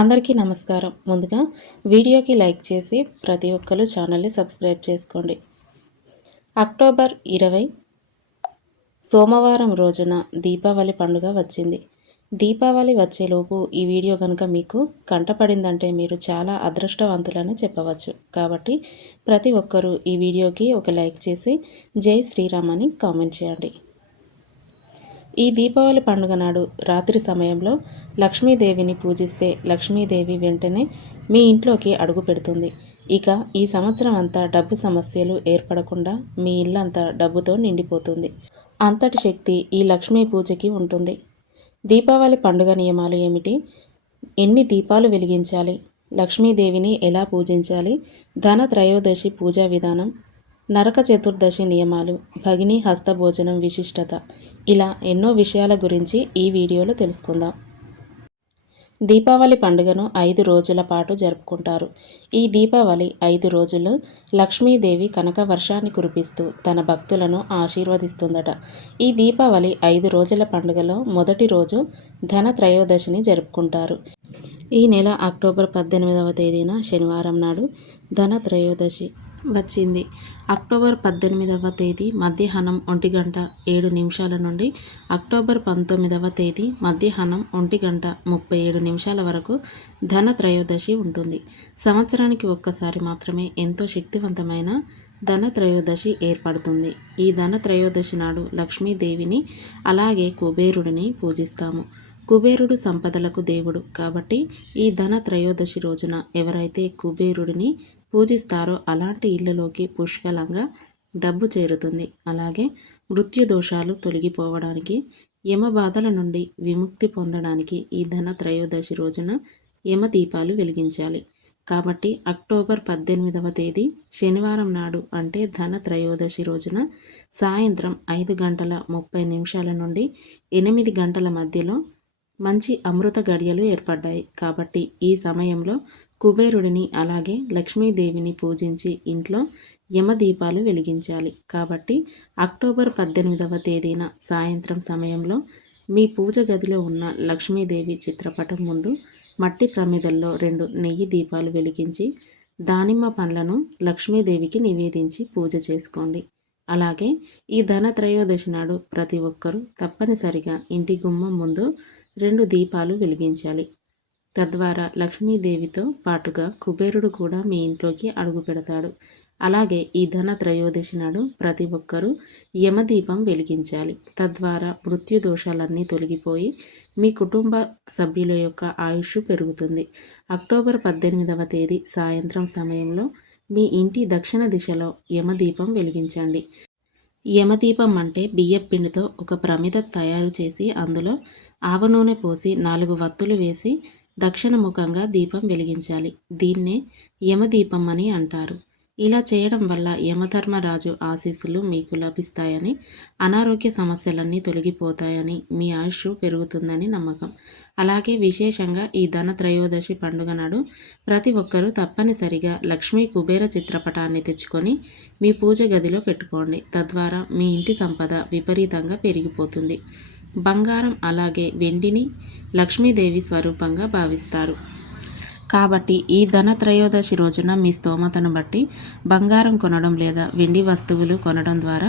అందరికీ నమస్కారం. ముందుగా వీడియోకి లైక్ చేసి ప్రతి ఒక్కరు ఛానల్ని సబ్స్క్రైబ్ చేసుకోండి. అక్టోబర్ 20 సోమవారం రోజున దీపావళి పండుగ వచ్చింది. దీపావళి వచ్చేలోపు ఈ వీడియో కనుక మీకు కంటపడిందంటే మీరు చాలా అదృష్టవంతులని చెప్పవచ్చు. కాబట్టి ప్రతి ఒక్కరూ ఈ వీడియోకి ఒక లైక్ చేసి జై శ్రీరామ్ అని కామెంట్ చేయండి. ఈ దీపావళి పండుగ నాడు రాత్రి సమయంలో లక్ష్మీదేవిని పూజిస్తే లక్ష్మీదేవి వెంటనే మీ ఇంట్లోకి అడుగు పెడుతుంది. ఇక ఈ సంవత్సరం అంతా డబ్బు సమస్యలు ఏర్పడకుండా మీ ఇల్లంతా డబ్బుతో నిండిపోతుంది. అంతటి శక్తి ఈ లక్ష్మీ పూజకి ఉంటుంది. దీపావళి పండుగ నియమాలు ఏమిటి? ఎన్ని దీపాలు వెలిగించాలి? లక్ష్మీదేవిని ఎలా పూజించాలి? ధన త్రయోదశి పూజా విధానం, నరక చతుర్దశి నియమాలు, భగిని హస్తభోజనం విశిష్టత, ఇలా ఎన్నో విషయాల గురించి ఈ వీడియోలో తెలుసుకుందాం. దీపావళి పండుగను 5 రోజుల పాటు జరుపుకుంటారు. ఈ దీపావళి 5 రోజులు లక్ష్మీదేవి కనక వర్షాన్ని కురిపిస్తూ తన భక్తులను ఆశీర్వదిస్తుందట. ఈ దీపావళి 5 రోజుల పండుగలో మొదటి రోజు ధన త్రయోదశిని జరుపుకుంటారు. ఈ నెల అక్టోబర్ 18వ తేదీన శనివారం నాడు ధన త్రయోదశి వచ్చింది. అక్టోబర్ 18వ తేదీ మధ్యాహ్నం 1:07 నుండి అక్టోబర్ 19వ తేదీ మధ్యాహ్నం 1:37 వరకు ధన త్రయోదశి ఉంటుంది. సంవత్సరానికి ఒక్కసారి మాత్రమే ఎంతో శక్తివంతమైన ధన త్రయోదశి ఏర్పడుతుంది. ఈ ధన త్రయోదశి నాడు లక్ష్మీదేవిని అలాగే కుబేరుడిని పూజిస్తాము. కుబేరుడు సంపదలకు దేవుడు కాబట్టి ఈ ధన త్రయోదశి రోజున ఎవరైతే కుబేరుడిని పూజిస్తారో అలాంటి ఇళ్ళలోకి పుష్కలంగా డబ్బు చేరుతుంది. అలాగే మృత్యు దోషాలు తొలగిపోవడానికి, యమ బాధల నుండి విముక్తి పొందడానికి ఈ ధన త్రయోదశి రోజున యమ దీపాలు వెలిగించాలి. కాబట్టి అక్టోబర్ 18వ తేదీ శనివారం నాడు అంటే ధన త్రయోదశి రోజున సాయంత్రం 5:30 నుండి 8 గంటల మధ్యలో మంచి అమృత గడియలు ఏర్పడ్డాయి. కాబట్టి ఈ సమయంలో కుబేరుడిని అలాగే లక్ష్మీదేవిని పూజించి ఇంట్లో యమదీపాలు వెలిగించాలి. కాబట్టి అక్టోబర్ 18వ తేదీన సాయంత్రం సమయంలో మీ పూజ గదిలో ఉన్న లక్ష్మీదేవి చిత్రపటం ముందు మట్టి ప్రమిదల్లో 2 నెయ్యి దీపాలు వెలిగించి దానిమ్మ పండ్లను లక్ష్మీదేవికి నివేదించి పూజ చేసుకోండి. అలాగే ఈ ధన త్రయోదశి నాడు ప్రతి ఒక్కరూ తప్పనిసరిగా ఇంటి గుమ్మం ముందు 2 దీపాలు వెలిగించాలి. తద్వారా లక్ష్మీదేవితో పాటుగా కుబేరుడు కూడా మీ ఇంట్లోకి అడుగు పెడతాడు. అలాగే ఈ ధన త్రయోదశి నాడు ప్రతి ఒక్కరూ యమదీపం వెలిగించాలి. తద్వారా మృత్యు దోషాలన్నీ తొలగిపోయి మీ కుటుంబ సభ్యుల యొక్క ఆయుష్ పెరుగుతుంది. అక్టోబర్ 18వ తేదీ సాయంత్రం సమయంలో మీ ఇంటి దక్షిణ దిశలో యమదీపం వెలిగించండి. యమదీపం అంటే బియ్యం పిండితో ఒక ప్రమిద తయారు చేసి అందులో ఆవ నూనె పోసి 4 వత్తులు వేసి దక్షిణముఖంగా దీపం వెలిగించాలి. దీన్నే యమదీపం అని అంటారు. ఇలా చేయడం వల్ల యమధర్మరాజు ఆశీస్సులు మీకు లభిస్తాయని, అనారోగ్య సమస్యలన్నీ తొలగిపోతాయని, మీ ఆయుష్ పెరుగుతుందని నమ్మకం. అలాగే విశేషంగా ఈ ధన త్రయోదశి పండుగ నాడు ప్రతి ఒక్కరూ తప్పనిసరిగా లక్ష్మీ కుబేర చిత్రపటాన్ని తెచ్చుకొని మీ పూజ గదిలో పెట్టుకోండి. తద్వారా మీ ఇంటి సంపద విపరీతంగా పెరిగిపోతుంది. బంగారం అలాగే వెండిని లక్ష్మీదేవి స్వరూపంగా భావిస్తారు. కాబట్టి ఈ ధన త్రయోదశి రోజున మీ స్తోమతను బట్టి బంగారం కొనడం లేదా వెండి వస్తువులు కొనడం ద్వారా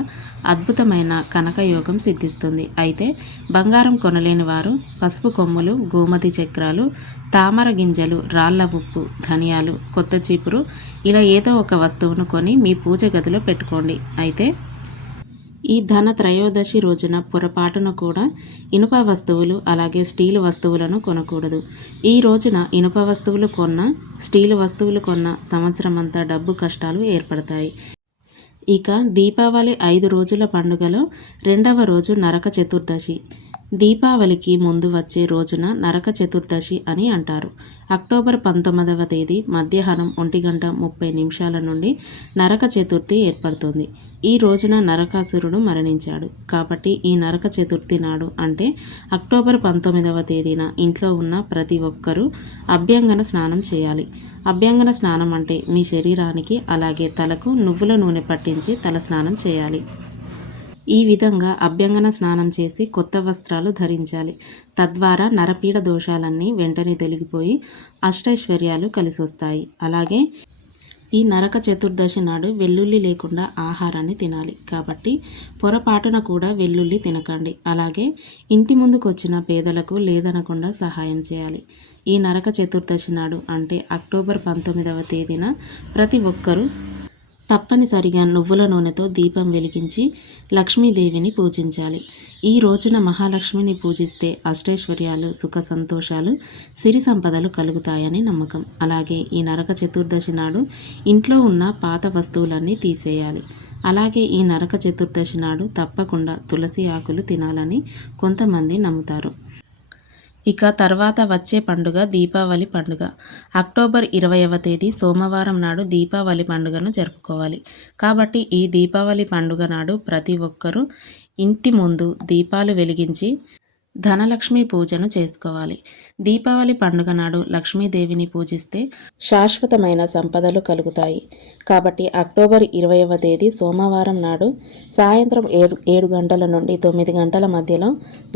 అద్భుతమైన కనక యోగం సిద్ధిస్తుంది. అయితే బంగారం కొనలేని వారు పసుపు కొమ్ములు, గోమతి చక్రాలు, తామర గింజలు, రాళ్ల ఉప్పు, ధనియాలు, కొత్త చీపురు ఇలా ఏదో ఒక వస్తువును కొని మీ పూజ గదిలో పెట్టుకోండి. అయితే ఈ ధన త్రయోదశి రోజున పొరపాటున కూడా ఇనుప వస్తువులు అలాగే స్టీలు వస్తువులను కొనకూడదు. ఈ రోజున ఇనుప వస్తువులు కొన్న, స్టీలు వస్తువులు కొన్న సంవత్సరం అంతా డబ్బు కష్టాలు ఏర్పడతాయి. ఇక దీపావళి 5 రోజుల పండుగలో 2వ రోజు నరక చతుర్దశి. దీపావళికి ముందు వచ్చే రోజున నరక చతుర్దశి అని అంటారు. అక్టోబర్ 19వ తేదీ మధ్యాహ్నం 1:30 నుండి నరక చతుర్థి ఏర్పడుతుంది. ఈ రోజున నరకాసురుడు మరణించాడు. కాబట్టి ఈ నరక చతుర్థి నాడు అంటే అక్టోబర్ 19వ తేదీన ఇంట్లో ఉన్న ప్రతి ఒక్కరూ అభ్యంగన స్నానం చేయాలి. అభ్యంగన స్నానం అంటే మీ శరీరానికి అలాగే తలకు నువ్వుల నూనె పట్టించి తల స్నానం చేయాలి. ఈ విధంగా అభ్యంగన స్నానం చేసి కొత్త వస్త్రాలు ధరించాలి. తద్వారా నరపీడ దోషాలన్నీ వెంటనే తొలగిపోయి అష్టైశ్వర్యాలు కలిసొస్తాయి. అలాగే ఈ నరక చతుర్దశి నాడు వెల్లుల్లి లేకుండా ఆహారాన్ని తినాలి. కాబట్టి పొరపాటున కూడా వెల్లుల్లి తినకండి. అలాగే ఇంటి ముందుకు వచ్చిన పేదలకు లేదనకుండా సహాయం చేయాలి. ఈ నరక చతుర్దశి నాడు అంటే అక్టోబర్ 19వ తేదీన ప్రతి ఒక్కరూ తప్పనిసరిగా నువ్వుల నూనెతో దీపం వెలిగించి లక్ష్మీదేవిని పూజించాలి. ఈ రోజున మహాలక్ష్మిని పూజిస్తే అష్టైశ్వర్యాలు, సుఖ సంతోషాలు, సిరి సంపదలు కలుగుతాయని నమ్మకం. అలాగే ఈ నరక చతుర్దశి నాడు ఇంట్లో ఉన్న పాత వస్తువులన్నీ తీసేయాలి. అలాగే ఈ నరక చతుర్దశి నాడు తప్పకుండా తులసి ఆకులు తినాలని కొంతమంది నమ్ముతారు. ఇక తర్వాత వచ్చే పండుగ దీపావళి పండుగ. అక్టోబర్ 20వ తేదీ సోమవారం నాడు దీపావళి పండుగను జరుపుకోవాలి. కాబట్టి ఈ దీపావళి పండుగ నాడు ప్రతి ఒక్కరూ ఇంటి ముందు దీపాలు వెలిగించి ధనలక్ష్మి పూజను చేసుకోవాలి. దీపావళి పండుగ నాడు లక్ష్మీదేవిని పూజిస్తే శాశ్వతమైన సంపదలు కలుగుతాయి. కాబట్టి అక్టోబర్ 20వ తేదీ సోమవారం నాడు సాయంత్రం 7 గంటల నుండి 9 గంటల మధ్యలో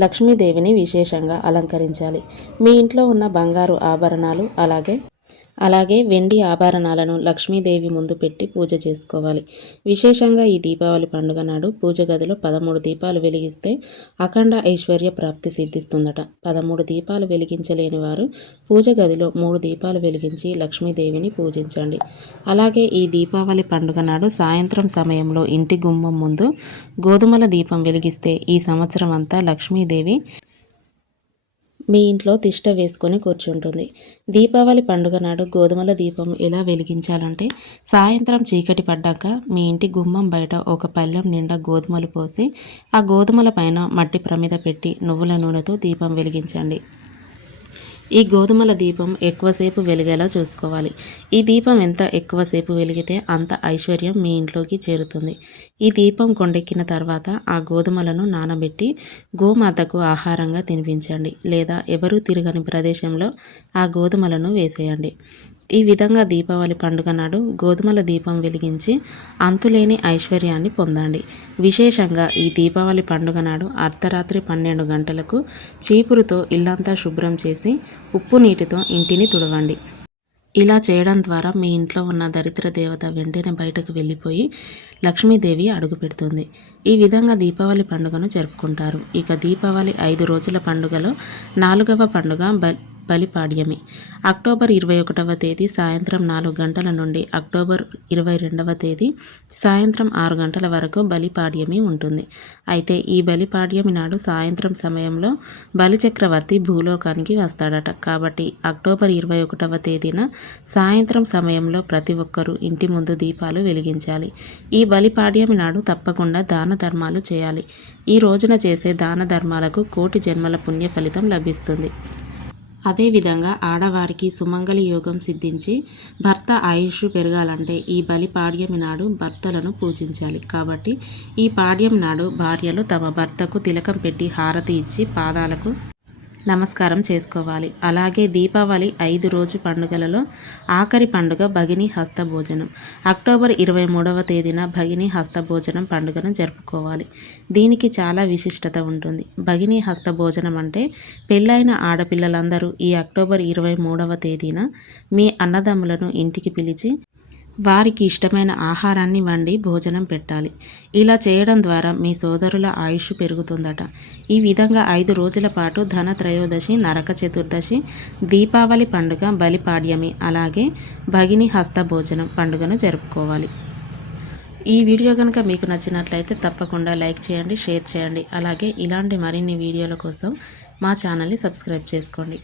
లక్ష్మీదేవిని విశేషంగా అలంకరించాలి. మీ ఇంట్లో ఉన్న బంగారు ఆభరణాలు అలాగే వెండి ఆభరణాలను లక్ష్మీదేవి ముందు పెట్టి పూజ చేసుకోవాలి. విశేషంగా ఈ దీపావళి పండుగ నాడు పూజ గదిలో 13 దీపాలు వెలిగిస్తే అఖండ ఐశ్వర్య ప్రాప్తి సిద్ధిస్తుందట. 13 దీపాలు వెలిగించలేని వారు పూజ గదిలో 3 దీపాలు వెలిగించి లక్ష్మీదేవిని పూజించండి. అలాగే ఈ దీపావళి పండుగ నాడు సాయంత్రం సమయంలో ఇంటి గుమ్మం ముందు గోధుమల దీపం వెలిగిస్తే ఈ సంవత్సరం అంతా లక్ష్మీదేవి మీ ఇంట్లో తిష్ట వేసుకొని కూర్చుంటుంది. దీపావళి పండుగ నాడు గోధుమల దీపం ఎలా వెలిగించాలంటే సాయంత్రం చీకటి పడ్డాక మీ ఇంటి గుమ్మం బయట ఒక పళ్ళెం నిండా గోధుమలు పోసి ఆ గోధుమల పైన మట్టి ప్రమిద పెట్టి నువ్వుల నూనెతో దీపం వెలిగించండి. ఈ గోధుమల దీపం ఎక్కువసేపు వెలిగేలా చూసుకోవాలి. ఈ దీపం ఎంత ఎక్కువసేపు వెలిగితే అంత ఐశ్వర్యం మీ ఇంట్లోకి చేరుతుంది. ఈ దీపం కొండెక్కిన తర్వాత ఆ గోధుమలను నానబెట్టి గోమాతకు ఆహారంగా తినిపించండి. లేదా ఎవరూ తిరగని ప్రదేశంలో ఆ గోధుమలను వేసేయండి. ఈ విధంగా దీపావళి పండుగ నాడు గోధుమల దీపం వెలిగించి అంతులేని ఐశ్వర్యాన్ని పొందండి. విశేషంగా ఈ దీపావళి పండుగ నాడు అర్ధరాత్రి 12 గంటలకు చీపురుతో ఇల్లంతా శుభ్రం చేసి ఉప్పు నీటితో ఇంటిని తుడవండి. ఇలా చేయడం ద్వారా మీ ఇంట్లో ఉన్న దరిద్ర దేవత వెంటనే బయటకు వెళ్ళిపోయి లక్ష్మీదేవి అడుగుపెడుతుంది. ఈ విధంగా దీపావళి పండుగను జరుపుకుంటారు. ఇక దీపావళి 5 రోజుల పండుగలో 4వ పండుగ బలిపాడ్యమి. అక్టోబర్ 21వ తేదీ సాయంత్రం 4 గంటల నుండి అక్టోబర్ 22వ తేదీ సాయంత్రం 6 గంటల వరకు బలిపాడ్యమి ఉంటుంది. అయితే ఈ బలిపాడ్యమి నాడు సాయంత్రం సమయంలో బలిచక్రవర్తి భూలోకానికి వస్తాడట. కాబట్టి అక్టోబర్ 21వ తేదీన సాయంత్రం సమయంలో ప్రతి ఒక్కరూ ఇంటి ముందు దీపాలు వెలిగించాలి. ఈ బలిపాడ్యమి నాడు తప్పకుండా దాన ధర్మాలు చేయాలి. ఈ రోజున చేసే దాన ధర్మాలకు కోటి జన్మల పుణ్య ఫలితం లభిస్తుంది. అదేవిధంగా ఆడవారికి సుమంగళి యోగం సిద్ధించి భర్త ఆయుష్ పెరగాలంటే ఈ బలి పాడ్యమి నాడు భర్తలను పూజించాలి. కాబట్టి ఈ పాడ్యం నాడు భార్యలు తమ భర్తకు తిలకం పెట్టి హారతి ఇచ్చి పాదాలకు నమస్కారం చేసుకోవాలి. అలాగే దీపావళి 5 రోజు పండుగలలో ఆఖరి పండుగ భగిని హస్త భోజనం. అక్టోబర్ 23వ తేదీన భగిని హస్త భోజనం పండుగను జరుపుకోవాలి. దీనికి చాలా విశిష్టత ఉంటుంది. భగిని హస్త భోజనం అంటే పెళ్ళైన ఆడపిల్లలందరూ ఈ అక్టోబర్ 23వ తేదీన మీ అన్నదమ్ములను ఇంటికి పిలిచి వారికి ఇష్టమైన ఆహారాన్ని వండి భోజనం పెట్టాలి. ఇలా చేయడం ద్వారా మీ సోదరుల ఆయుష్ పెరుగుతుందట. ఈ విధంగా 5 రోజుల పాటు ధన త్రయోదశి, నరక చతుర్దశి, దీపావళి పండుగ, బలిపాడ్యమి, అలాగే భగిని హస్త భోజనం పండుగను జరుపుకోవాలి. ఈ వీడియో కనుక మీకు నచ్చినట్లయితే తప్పకుండా లైక్ చేయండి, షేర్ చేయండి. అలాగే ఇలాంటి మరిన్ని వీడియోల కోసం మా ఛానల్ని సబ్స్క్రైబ్ చేసుకోండి.